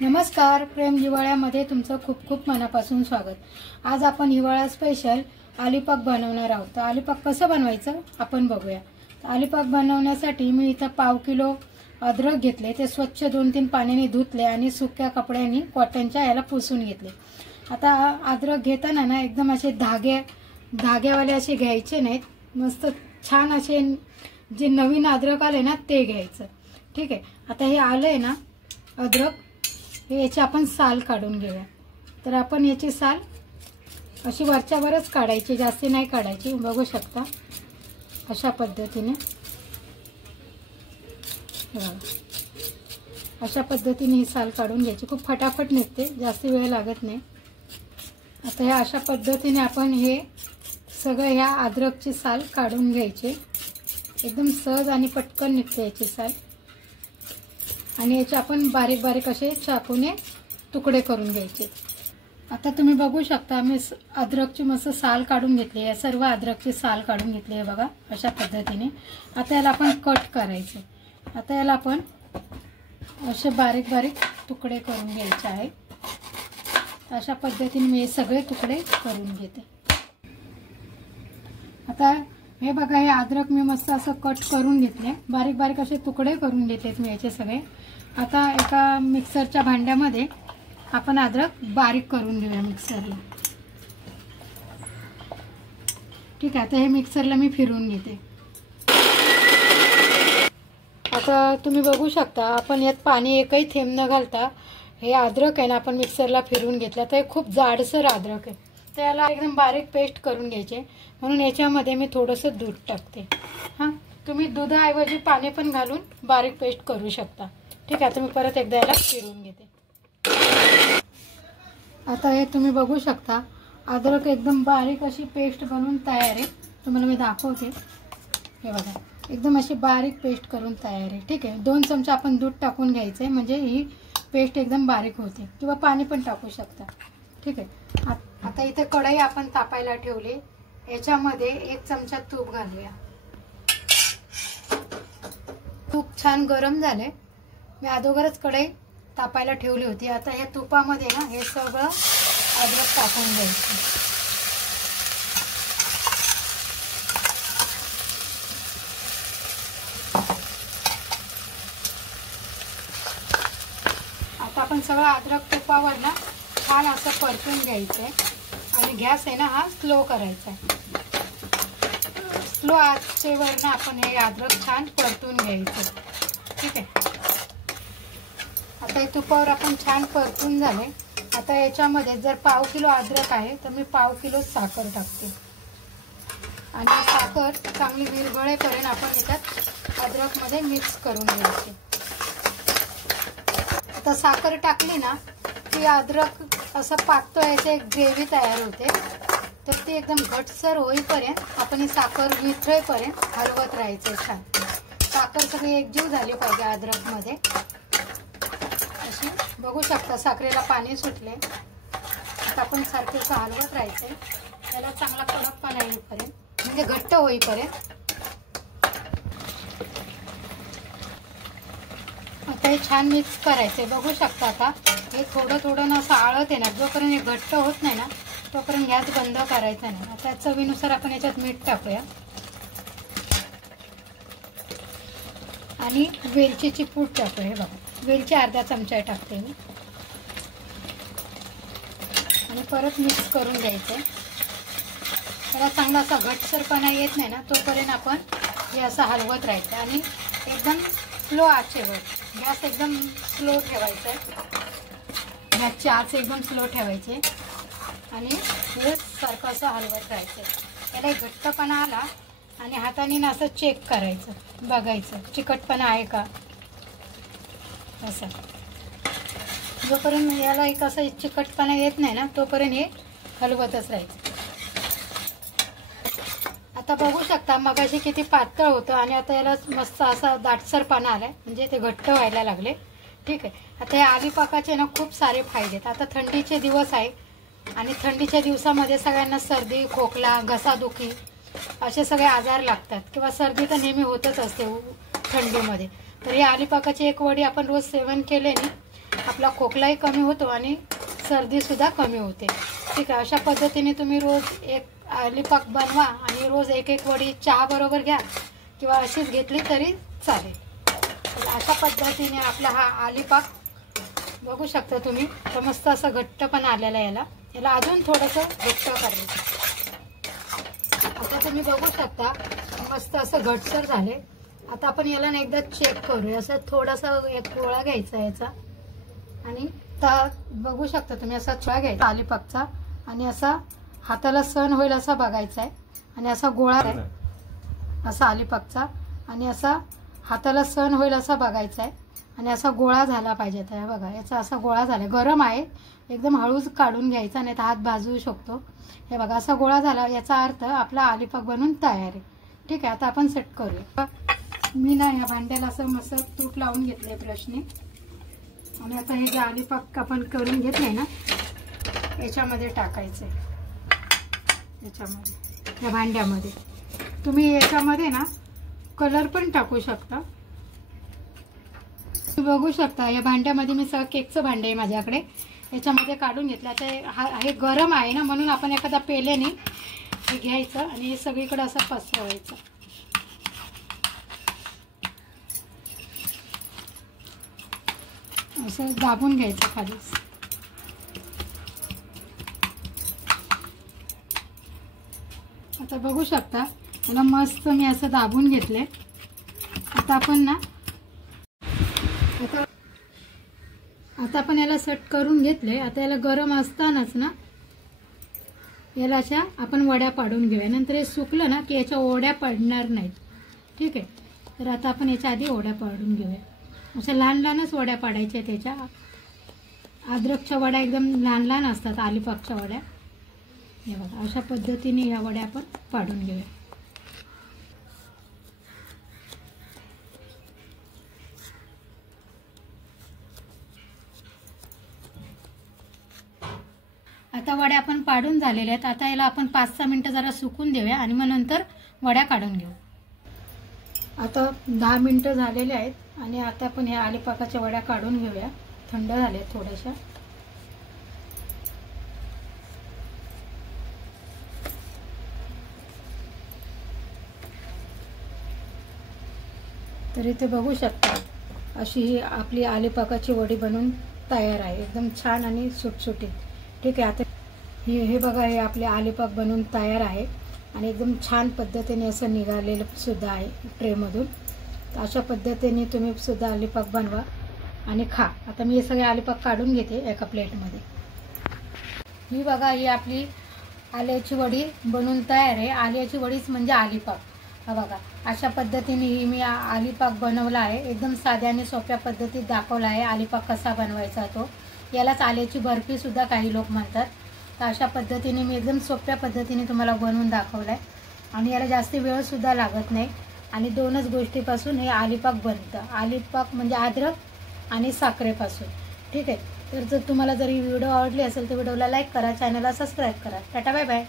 नमस्कार, प्रेम हिवाळ्यामध्ये तुमचं खूप खूप मनापासून स्वागत। आज आपण हिवाळा स्पेशल आलूपाक बनवणार आहोत। तर आलूपाक कसं बनवायचं आपण बघूया। आलूपाक बनवण्यासाठी मी इथं पाव किलो अद्रक घेतले, ते स्वच्छ 2-3 पाण्याने धुतले आणि सुक्या कपड्यांनी कॉटनच्या याला पुसून घेतले। आता अद्रक घेताना ना एकदम असे धाग्यावाले असे घ्यायचे नाहीत, मस्त छान असे जे नवीन अद्रक आले ना ते घ्यायचं। ठीक आहे। आता हे आलंय ना अद्रक, हे याची आपण साल काढून घेऊया। तर आपण याची साल अशी वरच्यावरच काढायची, जास्ती नाही काढायची। बघू शकता अशा पद्धतीने, अशा पद्धतीने ही साल काढून घ्यायची। खूप फटाफट निघते, जास्ती वेळ लागत नाही। आता या अशा पद्धतीने आपण हे सगळं ह्या अद्रकची साल काढून घ्यायची। एकदम सहज आणि पटकन निघते याची साल। आणि याचे आपण बारीक बारीक असे चाकूने तुकडे करून घ्यायचे। आता तुम्ही बघू शकता मी अद्रकची मस्त साल काढून घेतली आहे। सर्व अद्रकची साल काढून घेतली आहे बघा अशा पद्धतीने। आता याला आपण कट करायचे। आता याला आपण असे बारीक बारीक तुकडे करून घ्यायचे आहे। अशा पद्धतीने मी हे सगळे तुकडे करून घेते। आता हे बघा, हे अद्रक मी मस्त असं कट करून घेतले, बारीक बारीक असे तुकडे करून घेतलेत मी याचे सगळे। आता एका मिक्सरच्या भांड्यामध्ये आपण अद्रक बारीक करून घेऊया मिक्सरला। ठीक आहे। आता हे मिक्सरला मी फिरवून घेते। आता तुम्ही बघू शकता आपण यात पाणी एकही थेंब न घालता हे अद्रक आहे ना आपण मिक्सरला फिरवून घेतलं। तर हे खूप जाडसर अद्रक आहे, तर याला एकदम बारीक पेस्ट करून घ्यायचे। म्हणून याच्यामध्ये मी थोडंसं दूध टाकते। हां, तुम्ही दुधाऐवजी पाणी पण घालून बारीक पेस्ट करू शकता। ठीक आहे। तुम्ही परत एकदा याला फिरवून घेते। आता हे तुम्ही बघू शकता अद्रक एकदम बारीक अशी पेस्ट बनवून तयार आहे। तुम्हाला मी दाखवते, हे बघा एकदम अशी बारीक पेस्ट करून तयार आहे। ठीक आहे। 2 चमचे आपण दूध टाकून घ्यायचे, म्हणजे ही पेस्ट एकदम बारीक होते, किंवा पाणी पण टाकू शकता। ठीक आहे। आता इथे कढई आपण तापायला ठेवली, याच्यामध्ये 1 चमचा तूप घालूया। तूप छान गरम झाले, मी अगोदरच कढई तापायला ठेवली होती। आता ह्या तुपामध्ये ना हे सगळं अद्रक टाकून घ्यायचं। आता आपण सगळं अद्रक तुपावर ना छान असं परतून घ्यायचंय, आणि गॅस आहे ना हा स्लो करायचा आहे। स्लो आचेवर ना आपण हे अद्रक छान परतून घ्यायचं। ठीक आहे। आता हे तुपावर आपण छान परतून झाले। आता याच्यामध्ये जर पाव किलो अद्रक आहे तर मी पाव किलो साखर टाकते, आणि साखर चांगली विरघळेपर्यंत आपण याच्यात अद्रकमध्ये मिक्स करून घ्यायचे। आता साखर टाकली ना की अद्रक असं पातळ याची एक ग्रेव्ही तयार होते। तर ती एकदम घटसर होईपर्यंत आपण ही साखर विरघळेपर्यंत हलवत राहायचे। छान साखर सगळी एकजीव झाली पाहिजे अद्रकमध्ये। अशी बघू शकता साखरेला पाणी सुटले। आता आपण सारखेच हलवत राहायचे, त्याला चांगला कडकपणा येईपर्यंत, म्हणजे घट्ट होईपर्यंत। आता हे छान मिक्स करायचे। बघू शकता आता हे थोडं थोडं ना असं आळत आहे ना, जोपर्यंत हे घट्ट होत नाही ना तोपर्यंत गॅस बंद करायचा नाही। आता चवीनुसार आपण याच्यात मीठ टाकूया, आणि वेलचीची पूड टाकूया। हे बघा वेलची अर्धा चमचा टाकते मी, आणि परत मिक्स करून घ्यायचं। त्याला चांगला असा घटसरपणा येत नाही ना तोपर्यंत आपण हे असं हलवत राहायचं, आणि एकदम स्लो आचेवर, गॅस एकदम स्लो ठेवायचा आहे। गॅसची आच एकदम स्लो ठेवायची, आणि हे सारखं असं हलवत राहायचं। त्याला एक घट्टपणा आला आणि हाताने ना असं चेक करायचं, बघायचं चिकटपणा आहे का असं। जोपर्यंत याला एक असं चिकटपणा येत नाही ना तोपर्यंत हे हलवतच राहायचं। आता बघू शकता मगाशी किती पातळ होतं, आणि आता याला मस्त असा दाटसरपणा आलाय, म्हणजे ते घट्ट व्हायला लागले। ठीक आहे। आता या आलूपाकाचे ना खूप सारे फायदे आहेत। आता थंडीचे दिवस आहे, आणि थंडीच्या दिवसामध्ये सगळ्यांना सर्दी, खोकला, घसादुखी असे सगळे आजार लागतात, किंवा सर्दी तर नेहमी होतच असते थंडीमध्ये। तर ही आलूपाकाची एक वडी आपण रोज सेवन केल्याने आपला खोकलाही कमी होतो आणि सर्दीसुद्धा कमी होते. ठीक आहे, अशा पद्धतीने तुम्ही रोज एक आलीपाक बनवा आणि रोज एक एक वडी चहा बरोबर घ्या किंवा अशीच घेतली तरी चालेल. तर अशा पद्धतीने आपला हा आलीपाक बघू शकता तुम्ही. तर मस्त असं घट्ट पण आलेला आहे. याला अजून थोडंसं घट्ट करायचं. आता तुम्ही बघू शकता मस्त असं घट्टसर झाले. आता आपण याला ना एकदा चेक करूया. असं थोडासा एक गोळा घ्यायचा याचा आणि बघू शकता तुम्ही असा छोटा घ्यायचा आलीपाकचा आणि असा हाताला सण होईल असा बघायचा आहे. आणि असा गोळा आहे असा आलीपाकचा आणि असा हाताला सण होईल असा बघायचा आहे आणि असा गोळा झाला पाहिजे. तर बघा याचा असा गोळा झाला. गरम आहे, एकदम हळूच काढून घ्यायचा नाही तर हात भाजू शकतो. हे बघा असा गोळा झाला, याचा अर्थ आपला आलीपाक बनवून तयार आहे. ठीक आहे, आता आपण सेट करूया. मी ना या भांड्याला असं मस्त तूप लावून घेतलंय ब्रशने आणि आता हे जे आलीपाक आपण करून घेतलंय ना याच्यामध्ये टाकायचंय. याच्यामध्ये या भांड्यामध्ये तुम्ही याच्यामध्ये ना कलर पण टाकू शकता. बघू शकता या भांड्यामध्ये मी सगळं केकचं भांडं आहे माझ्याकडे, याच्यामध्ये काढून घेतलं. आता हे गरम आहे ना म्हणून आपण एखादा पेल्याने हे घ्यायचं आणि हे सगळीकडे असं पसरवायचं. असं दाबून घ्यायचं खाली. आता बघू शकता याला मस्त मी असं दाबून घेतले. आता आपण ना आता आपण याला सेट करून घेतले. आता याला गरम असतानाच ना याला अशा आपण वड्या पाडून घेऊया. नंतर हे सुकलं ना की याच्या ओढ्या पडणार नाहीत. ठीक आहे, तर आता आपण याच्या आधी ओढ्या पाडून घेऊया. अशा लहान लहानच वड्या पाडायच्या. त्याच्या अद्रकच्या वड्या एकदम लहान लहान असतात, आलीपाकच्या वड्या. हे बघा अशा पद्धतीने या वड्या आपण पाडून घेऊया. आता वड्या आपण पाडून झालेल्या आहेत. आता याला आपण 5-6 मिनिटं जरा सुकून देऊया आणि मग नंतर वड्या काढून घेऊ. आता 10 मिनिटं झालेले आहेत आणि आता आपण ह्या आलीपाकाच्या वड्या काढून घेऊया. थंड झाल्या थोड्याशा. तर इथे बघू शकता अशी ही आपली आलीपाकाची वडी बनवून तयार आहे, एकदम छान आणि सुटसुटीत. ठीक आहे, आता हे बघा हे आपले आलीपाक बनवून तयार आहे आणि एकदम छान पद्धतीने असं निघालेलं सुद्धा आहे ट्रेमधून. तर अशा पद्धतीने तुम्ही सुद्धा आलीपाक बनवा आणि खा. आता मी हे सगळे आलीपाक काढून घेते एका प्लेटमध्ये. ही बघा ही आपली आल्याची वडी बनवून तयार आहे. आल्याची वडीच म्हणजे आलीपाक. हा बघा अशा पद्धतीने ही मी आलीपाक बनवला आहे. एकदम साध्या आणि सोप्या पद्धतीत दाखवला आहे आलीपाक कसा बनवायचा तो. यालाच आल्याची बर्फी सुद्धा काही लोक म्हणतात. तर अशा पद्धतीने मी एकदम सोप्या पद्धतीने तुम्हाला बनवून दाखवला आहे आणि याला जास्त वेळ सुद्धा लागत नाही आणि 2च गोष्टीपासून हे आलीपाक बनतं. आलीपाक म्हणजे अद्रक आणि साखरेपासून. ठीक आहे, तर जर तुम्हाला जर ही व्हिडिओ आवडली असेल तर व्हिडिओला लाईक करा, चॅनलला सबस्क्राईब करा. Tata bye bye.